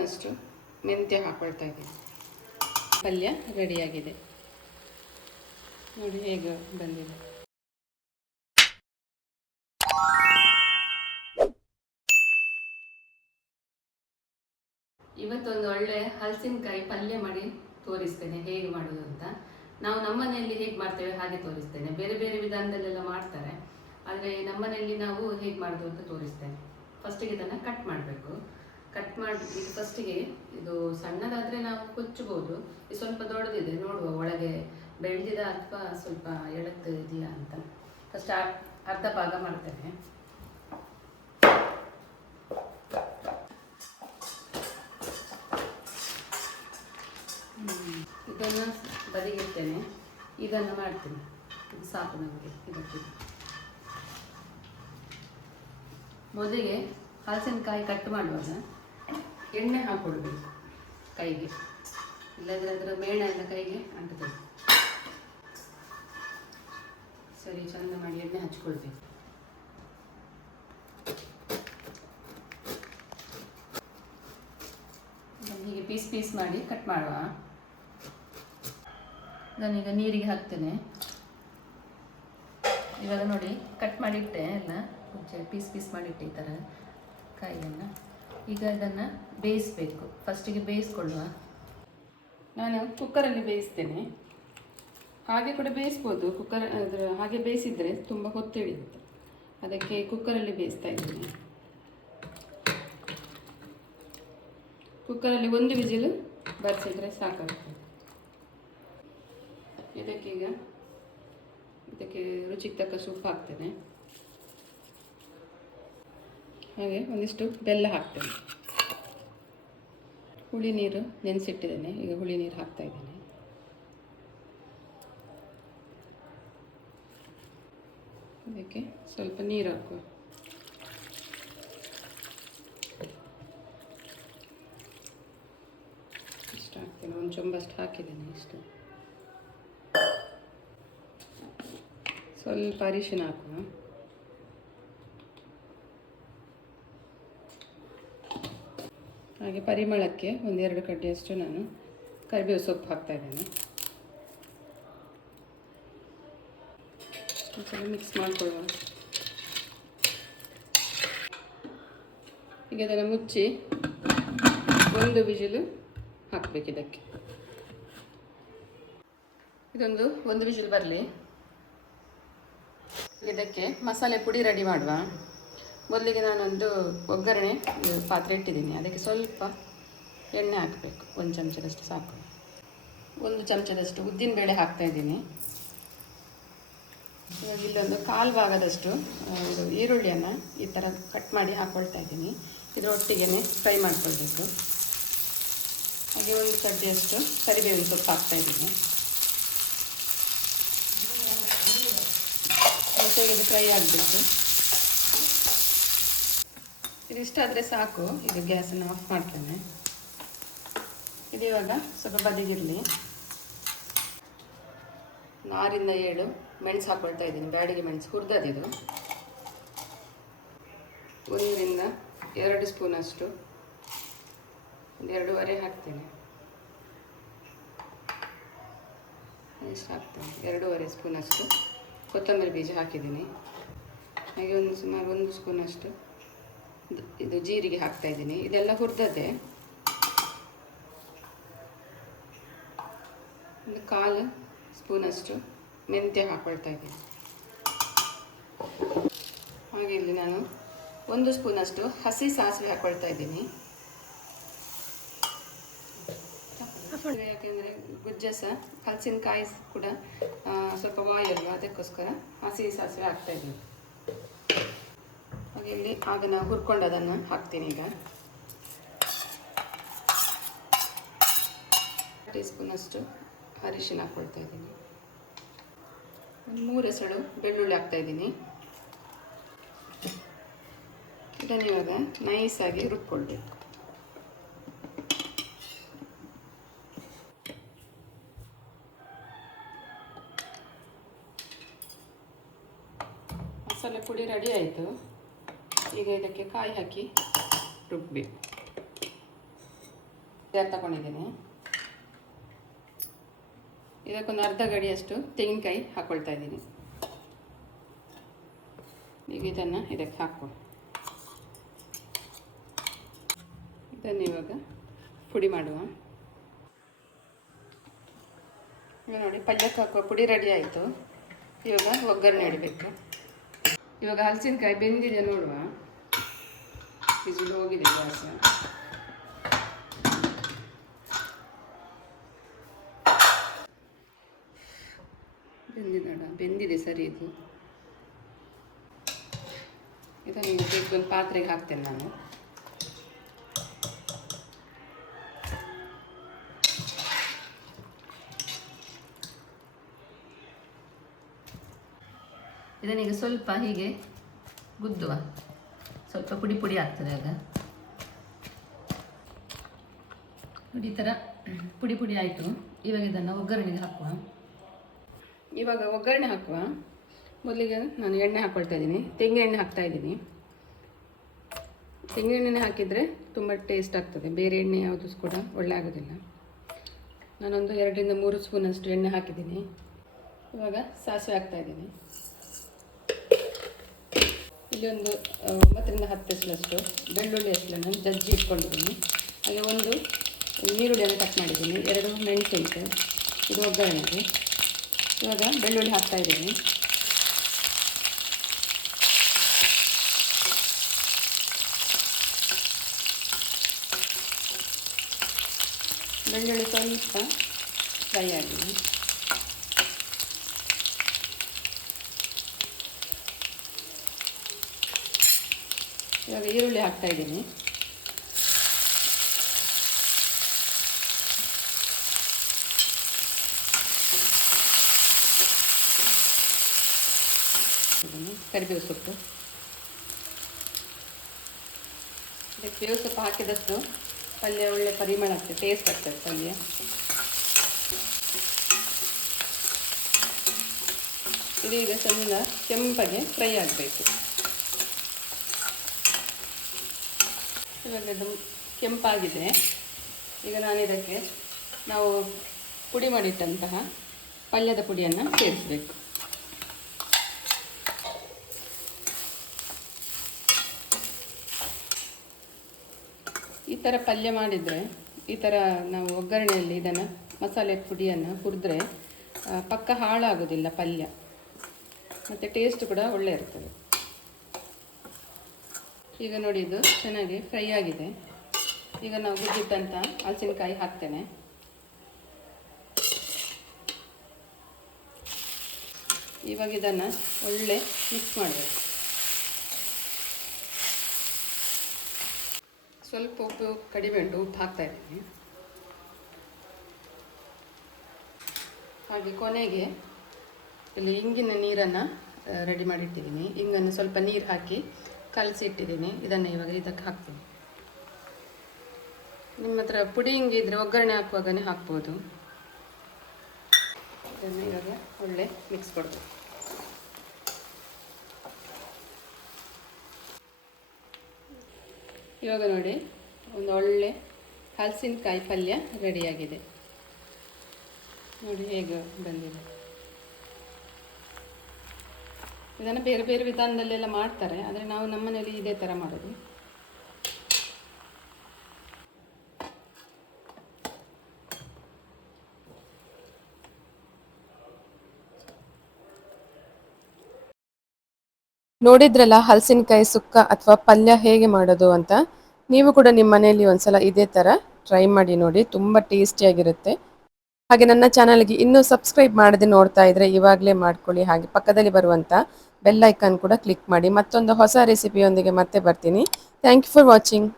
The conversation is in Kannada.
ಸ್ಪೂನಷ್ಟು ಮೆಂತ್ಯ ಹಾಕ್ಕೊಳ್ತಾ ಇದ್ದೀನಿ. ಪಲ್ಯ ರೆಡಿಯಾಗಿದೆ ನೋಡಿ ಹೇಗೆ ಬಂದಿದೆ. ಇವತ್ತೊಂದು ಒಳ್ಳೆ ಹಲಸಿನಕಾಯಿ ಪಲ್ಯ ಮಾಡಿ ತೋರಿಸ್ತೇನೆ ಹೇಗೆ ಮಾಡೋದು ಅಂತ. ನಾವು ನಮ್ಮನೆಯಲ್ಲಿ ಹೇಗೆ ಮಾಡ್ತೇವೆ ಹಾಗೆ ತೋರಿಸ್ತೇನೆ. ಬೇರೆ ಬೇರೆ ವಿಧಾನದಲ್ಲೆಲ್ಲ ಮಾಡ್ತಾರೆ, ಆದರೆ ನಮ್ಮನೆಯಲ್ಲಿ ನಾವು ಹೇಗೆ ಮಾಡೋದು ಅಂತ ತೋರಿಸ್ತೇನೆ. ಫಸ್ಟಿಗೆ ಇದನ್ನು ಕಟ್ ಮಾಡಬೇಕು. ಕಟ್ ಮಾಡಿ ಫಸ್ಟಿಗೆ ಇದು ಸಣ್ಣದಾದರೆ ನಾವು ಕೊಚ್ಚಬಹುದು. ಇದು ಸ್ವಲ್ಪ ದೊಡ್ಡದಿದೆ, ನೋಡುವ ಒಳಗೆ ಬೆಳೆದಿದ ಅಥವಾ ಸ್ವಲ್ಪ ಎಳತ್ತು ಇದೆಯಾ ಅಂತ. ಫಸ್ಟ್ ಅರ್ಧ ಭಾಗ ಮಾಡ್ತೇನೆ. ಇದನ್ನು ಬದಿಗಿಡ್ತೇನೆ. ಇದನ್ನು ಮಾಡ್ತೀನಿ, ಇದು ಸಾಕು ನಮಗೆ. ಇದಕ್ಕೆ ಮೊದಲಿಗೆ ಹಲಸಿನಕಾಯಿ ಕಟ್ ಮಾಡುವಾಗ ಎಣ್ಣೆ ಹಾಕ್ಕೊಳ್ಬೇಕು ಕೈಗೆ, ಇಲ್ಲದ್ರೆ ಅದರ ಮೇಣ ಎಲ್ಲ ಕೈಗೆ ಅಂಟಬೇಕು. ಸರಿ, ಚಂದ ಮಾಡಿ ಎಣ್ಣೆ ಹಚ್ಕೊಳ್ಬೇಕು. ಹೀಗೆ ಪೀಸ್ ಪೀಸ್ ಮಾಡಿ ಕಟ್ ಮಾಡುವ. ನಾನೀಗ ನೀರಿಗೆ ಹಾಕ್ತೇನೆ. ಇವಾಗ ನೋಡಿ ಕಟ್ ಮಾಡಿಟ್ಟೆ ಎಲ್ಲ, ಪೀಸ್ ಪೀಸ್ ಮಾಡಿಟ್ಟೆ ಈ ಥರ ಕಾಯಿಯನ್ನು. ಈಗ ಇದನ್ನು ಬೇಯಿಸಬೇಕು. ಫಸ್ಟಿಗೆ ಬೇಯಿಸ್ಕೊಳ್ಳುವ. ನಾನು ಕುಕ್ಕರಲ್ಲಿ ಬೇಯಿಸ್ತೇನೆ. ಹಾಗೆ ಕೂಡ ಬೇಯಿಸ್ಬೋದು, ಕುಕ್ಕರ್ ಅದರ ಹಾಗೆ ಬೇಯಿಸಿದರೆ ತುಂಬ ಹೊತ್ತಿಳಿಯುತ್ತೆ. ಅದಕ್ಕೆ ಕುಕ್ಕರಲ್ಲಿ ಬೇಯಿಸ್ತಾ ಇದ್ದೀನಿ. ಕುಕ್ಕರಲ್ಲಿ ಒಂದು ವಿಜಿಲು ಬರೆಸಿದರೆ ಸಾಕಾಗ್ತದೆ. ಇದಕ್ಕೆ ರುಚಿಗೆ ತಕ್ಕ ಉಪ್ಪು ಹಾಕ್ತೇನೆ. ಹಾಗೆ ಒಂದಿಷ್ಟು ಬೆಲ್ಲ ಹಾಕ್ತೇನೆ. ಹುಳಿ ನೀರು ನೆನೆಸಿಟ್ಟಿದ್ದೇನೆ, ಈಗ ಹುಳಿ ನೀರು ಹಾಕ್ತಾ ಇದ್ದೇನೆ. ಅದಕ್ಕೆ ಸ್ವಲ್ಪ ನೀರು ಹಾಕುವ. ಇಷ್ಟು ಹಾಕ್ತೇನೆ, ಒಂದು ಚೊಂಬಷ್ಟು ಹಾಕಿದ್ದೇನೆ. ಇಷ್ಟು ಸ್ವಲ್ಪ ಅರಿಶಿನ ಹಾಕುವ. ಹಾಗೆ ಪರಿಮಳಕ್ಕೆ ಒಂದೆರಡು ಕಡ್ಡಿಯಷ್ಟು ನಾನು ಕರಿಬೇವು ಸೊಪ್ಪು ಹಾಕ್ತಾ ಇದ್ದೇನೆ. ಸ್ವಲ್ಪ ಮಿಕ್ಸ್ ಮಾಡಿಕೊಳ್ಳುವ. ಈಗ ಅದನ್ನು ಮುಚ್ಚಿ ಒಂದು ವಿಜಿಲು ಹಾಕಬೇಕು. ಇದಕ್ಕೆ ಒಂದು ವಿಜಿಲ್ ಬರಲಿ. ಇದಕ್ಕೆ ಮಸಾಲೆ ಪುಡಿ ರೆಡಿ ಮಾಡುವ. ಮೊದಲಿಗೆ ನಾನೊಂದು ಒಗ್ಗರಣೆ ಪಾತ್ರೆ ಇಟ್ಟಿದ್ದೀನಿ. ಅದಕ್ಕೆ ಸ್ವಲ್ಪ ಎಣ್ಣೆ ಹಾಕಬೇಕು, ಒಂದು ಚಮಚದಷ್ಟು ಸಾಕು. ಒಂದು ಚಮಚದಷ್ಟು ಉದ್ದಿನಬೇಳೆ ಹಾಕ್ತಾಯಿದ್ದೀನಿ. ಇವಾಗ ಇಲ್ಲೊಂದು ಕಾಲು ಭಾಗದಷ್ಟು ಈರುಳ್ಳಿಯನ್ನು ಈ ಥರ ಕಟ್ ಮಾಡಿ ಹಾಕ್ಕೊಳ್ತಾ ಇದ್ದೀನಿ. ಇದರೊಟ್ಟಿಗೆ ಫ್ರೈ ಮಾಡ್ಕೊಳ್ಬೇಕು. ಹಾಗೆ ಒಂದು ಕಡ್ಡಿಯಷ್ಟು ಕರಿಬೇವಿನ ಸೊಪ್ಪು ಹಾಕ್ತಾಯಿದ್ದೀನಿ. ಜೊತೆಗೆ ಇದು ಫ್ರೈ ಆಗಬೇಕು. ಇದಿಷ್ಟಾದರೆ ಸಾಕು. ಇದು ಗ್ಯಾಸನ್ನು ಆಫ್ ಮಾಡ್ತೇನೆ. ಇದು ಇವಾಗ ಸ್ವಲ್ಪ ಬದಿಗಿರಲಿ. 6 ರಿಂದ 7 ಮೆಣಸು ಹಾಕ್ಕೊಳ್ತಾ ಇದ್ದೀನಿ. ಬ್ಯಾಡಿಗೆ ಮೆಣಸು ಹುರಿದದಿದು. 1 ರಿಂದ 2 ಸ್ಪೂನಷ್ಟು, 2.5 ಹಾಕ್ತೇನೆ. ಎಷ್ಟು ಹಾಕ್ತೇನೆ? 2.5 ಸ್ಪೂನಷ್ಟು ಕೊತ್ತಂಬರಿ ಬೀಜ ಹಾಕಿದ್ದೀನಿ. ಹಾಗೆ ಸುಮಾರು 1 ಸ್ಪೂನಷ್ಟು ಇದು ಜೀರಿಗೆ ಹಾಕ್ತಾ ಇದ್ದೀನಿ. ಇದೆಲ್ಲ ಹುರಿದದ್ದೇ. 1/4 ಸ್ಪೂನಷ್ಟು ಮೆಂತ್ಯ ಹಾಕ್ಕೊಳ್ತಾ ಇದ್ದೀನಿ. ಹಾಗೆ ಇಲ್ಲಿ ನಾನು 1 ಸ್ಪೂನಷ್ಟು ಹಸಿ ಸಾಸಿವೆ ಹಾಕ್ಕೊಳ್ತಾ ಇದ್ದೀನಿ. ಯಾಕೆಂದರೆ ಗುಜ್ಜಸ ಹಲಸಿನಕಾಯಿ ಕೂಡ ಸ್ವಲ್ಪ ವಾಯು ಅಲ್ವಾ, ಅದಕ್ಕೋಸ್ಕರ ಹಸಿ ಸಾಸಿವೆ ಹಾಕ್ತಾ ಇದ್ದೀನಿ. ಹಾಗೆ ಇಲ್ಲಿ ಆಗ ನಾವು ಹುರ್ಕೊಂಡದನ್ನು ಹಾಕ್ತೀನಿ. ಈಗ 1 ಟೀ ಸ್ಪೂನಷ್ಟು ಅರಿಶಿನ ಹಾಕ್ಕೊಳ್ತಾ ಇದ್ದೀನಿ. 3 ಎಸಳು ಬೆಳ್ಳುಳ್ಳಿ ಹಾಕ್ತಾ ಇದ್ದೀನಿ. ಇದನ್ನು ಇವಾಗ ನೈಸಾಗಿ ರುಬ್ಕೊಳ್ಬೇಕು. ಮಸಾಲೆ ಪುಡಿ ರೆಡಿ ಆಯಿತು. ಈಗ ಇದಕ್ಕೆ ಕಾಯಿ ಹಾಕಿ ರುಬ್ಬಬೇಕು. ಜಾರ್ ತಗೊಂಡಿದ್ದೀನಿ. ಇದಕ್ಕೊಂದು ಅರ್ಧ ಗಡಿಯಷ್ಟು ತೆಂಗಿನಕಾಯಿ ಹಾಕ್ಕೊಳ್ತಾ ಇದ್ದೀನಿ. ಈಗ ಇದನ್ನು ಇದಕ್ಕೆ ಹಾಕ್ಕೊಂಡು ಇದನ್ನು ಇವಾಗ ಪುಡಿ ಮಾಡುವ. ಈಗ ನೋಡಿ ಪಲ್ಯಕ್ಕೆ ಹಾಕುವ ಪುಡಿ ರೆಡಿ ಆಯಿತು. ಇವಾಗ ಒಗ್ಗರಣೆ ಇಡಬೇಕು. ಇವಾಗ ಹಲಸಿನಕಾಯಿ ಬೆಂದಿದೆ ನೋಡುವ. ಬಿಸಿಲು ಹೋಗಿದೆ ಗ್ಯಾಸ್. ಬೆಂದಿದೆ ಸರಿ. ಇದನ್ನು ಒಂದು ಪಾತ್ರೆಗೆ ಹಾಕ್ತೇನೆ ನಾನು. ಇದನ್ನೀಗ ಸ್ವಲ್ಪ ಹೀಗೆ ಗುದ್ದುವ. ಸ್ವಲ್ಪ ಪುಡಿ ಪುಡಿ ಆಗ್ತದೆ ಆಗ. ನೋಡಿ ಈ ಥರ ಪುಡಿ ಪುಡಿ ಆಯಿತು. ಇವಾಗ ಇದನ್ನು ಒಗ್ಗರಣೆಗೆ ಹಾಕುವ. ಇವಾಗ ಒಗ್ಗರಣೆ ಹಾಕುವ. ಮೊದಲಿಗೆ ನಾನು ಎಣ್ಣೆ ಹಾಕ್ಕೊಳ್ತಾ ಇದ್ದೀನಿ. ತೆಂಗಿನ ಎಣ್ಣೆ ಹಾಕ್ತಾ ಇದ್ದೀನಿ. ತೆಂಗಿನ ಎಣ್ಣೆ ಹಾಕಿದರೆ ತುಂಬ ಟೇಸ್ಟ್ ಆಗ್ತದೆ. ಬೇರೆ ಎಣ್ಣೆ ಯಾವುದು ಕೂಡ ಒಳ್ಳೆ ಆಗೋದಿಲ್ಲ. ನಾನೊಂದು 2 ರಿಂದ 3 ಸ್ಪೂನಷ್ಟು ಎಣ್ಣೆ ಹಾಕಿದ್ದೀನಿ. ಇವಾಗ ಸಾಸಿವೆ ಹಾಕ್ತಾಯಿದ್ದೀನಿ. ಇಲ್ಲಿ ಒಂದು 9 ರಿಂದ 10 ಎಸಳಷ್ಟು ಬೆಳ್ಳುಳ್ಳಿ ಹೆಸಳನ್ನು ಜಜ್ಜಿ ಇಟ್ಕೊಂಡಿದ್ದೀನಿ. ಹಾಗೆ ಒಂದು ಈರುಳ್ಳಿಯನ್ನು ಕಟ್ ಮಾಡಿದ್ದೀನಿ. 2 ಮೆಣಸಿನಕಾಯಿ. ಇದು ಒಗ್ಗರಣೆಗೆ. ಇವಾಗ ಬೆಳ್ಳುಳ್ಳಿ ಹಾಕ್ತಾಯಿದ್ದೀನಿ. ಬೆಳ್ಳುಳ್ಳಿ ಸ್ವಲ್ಪ ಫ್ರೈ ಆಗಿದೆ. ಇವಾಗ ಈರುಳ್ಳಿ ಹಾಕ್ತಾಯಿದ್ದೀನಿ. ಕರಿಬೇವು ಸೊಪ್ಪು. ಇದಕ್ಕೆ ಬೇವು ಸೊಪ್ಪು ಹಾಕಿದಷ್ಟು ಪಲ್ಯ ಒಳ್ಳೆ ಪರಿಮಳ ಆಗ್ತದೆ, ಟೇಸ್ಟ್ ಆಗ್ತದೆ ಪಲ್ಯ. ಇದೀಗ ಚೆಂದ ಕೆಂಪಗೆ ಫ್ರೈ ಆಗಬೇಕು. ಇವಾಗ ಅದು ಕೆಂಪಾಗಿದೆ. ಈಗ ನಾನು ಇದಕ್ಕೆ ನಾವು ಪುಡಿ ಮಾಡಿಟ್ಟಂತಹ ಪಲ್ಯದ ಪುಡಿಯನ್ನು ಸೇರಿಸಬೇಕು. ಈ ಥರ ಪಲ್ಯ ಮಾಡಿದರೆ, ಈ ಥರ ನಾವು ಒಗ್ಗರಣೆಯಲ್ಲಿ ಇದನ್ನು ಮಸಾಲೆ ಪುಡಿಯನ್ನು ಹುರಿದ್ರೆ ಪಕ್ಕ ಹಾಳಾಗೋದಿಲ್ಲ ಪಲ್ಯ, ಮತ್ತು ಟೇಸ್ಟ್ ಕೂಡ ಒಳ್ಳೆ ಇರ್ತದೆ. ಈಗ ನೋಡಿ ಇದು ಚೆನ್ನಾಗಿ ಫ್ರೈ ಆಗಿದೆ. ಈಗ ನಾವು ಗುದ್ದಿಟ್ಟಂಥ ಹಲಸಿನಕಾಯಿ ಹಾಕ್ತೇನೆ. ಇವಾಗ ಇದನ್ನು ಒಳ್ಳೆ ಮಿಕ್ಸ್ ಮಾಡಬೇಕು. ಸ್ವಲ್ಪ ಉಪ್ಪು ಕಡಿಮೆ ಉಂಟು, ಉಪ್ಪು ಹಾಕ್ತಾ ಇದ್ದೀನಿ. ಹಾಗೆ ಕೊನೆಗೆ ಇಲ್ಲಿ ಇಂಗಿನ ನೀರನ್ನು ರೆಡಿ ಮಾಡಿಟ್ಟಿದ್ದೀನಿ. ಇಂಗನ್ನು ಸ್ವಲ್ಪ ನೀರು ಹಾಕಿ ಕಲಸಿ ಇಟ್ಟಿದ್ದೀನಿ. ಇದನ್ನು ಇವಾಗ ಇದಕ್ಕೆ ಹಾಕ್ತೀನಿ. ನಿಮ್ಮ ಹತ್ರ ಪುಡಿ ಇಂಗಿದ್ರೆ ಒಗ್ಗರಣೆ ಹಾಕುವಾಗನೇ ಹಾಕ್ಬೋದು. ಇದನ್ನು ಇವಾಗ ಒಳ್ಳೆ ಮಿಕ್ಸ್ ಕೊಡಬೇಕು. ಇವಾಗ ನೋಡಿ ಒಂದು ಒಳ್ಳೆ ಹಲಸಿನಕಾಯಿ ಪಲ್ಯ ರೆಡಿಯಾಗಿದೆ. ನೋಡಿ ಹೇಗೆ ಬಂದಿದೆ. ಇದನ್ನು ಬೇರೆ ಬೇರೆ ವಿಧಾನದಲ್ಲೆಲ್ಲ ಮಾಡ್ತಾರೆ, ಆದರೆ ನಾವು ನಮ್ಮನೇಲಿ ಇದೇ ಥರ ಮಾಡೋದು. ನೋಡಿದ್ರಲ್ಲ ಹಲಸಿನಕಾಯಿ ಸುಕ್ಕ ಅಥವಾ ಪಲ್ಯ ಹೇಗೆ ಮಾಡೋದು ಅಂತ. ನೀವು ಕೂಡ ನಿಮ್ಮ ಮನೆಯಲ್ಲಿ ಒಂದ್ಸಲ ಇದೇ ಥರ ಟ್ರೈ ಮಾಡಿ ನೋಡಿ, ತುಂಬ ಟೇಸ್ಟಿಯಾಗಿರುತ್ತೆ. ಹಾಗೆ ನನ್ನ ಚಾನಲ್ಗೆ ಇನ್ನೂ ಸಬ್ಸ್ಕ್ರೈಬ್ ಮಾಡದೆ ನೋಡ್ತಾ ಇದ್ರೆ ಇವಾಗಲೇ ಮಾಡ್ಕೊಳ್ಳಿ. ಹಾಗೆ ಪಕ್ಕದಲ್ಲಿ ಬರುವಂಥ ಬೆಲ್ ಐಕಾನ್ ಕೂಡ ಕ್ಲಿಕ್ ಮಾಡಿ. ಮತ್ತೊಂದು ಹೊಸ ರೆಸಿಪಿಯೊಂದಿಗೆ ಮತ್ತೆ ಬರ್ತೀನಿ. Thank you for watching.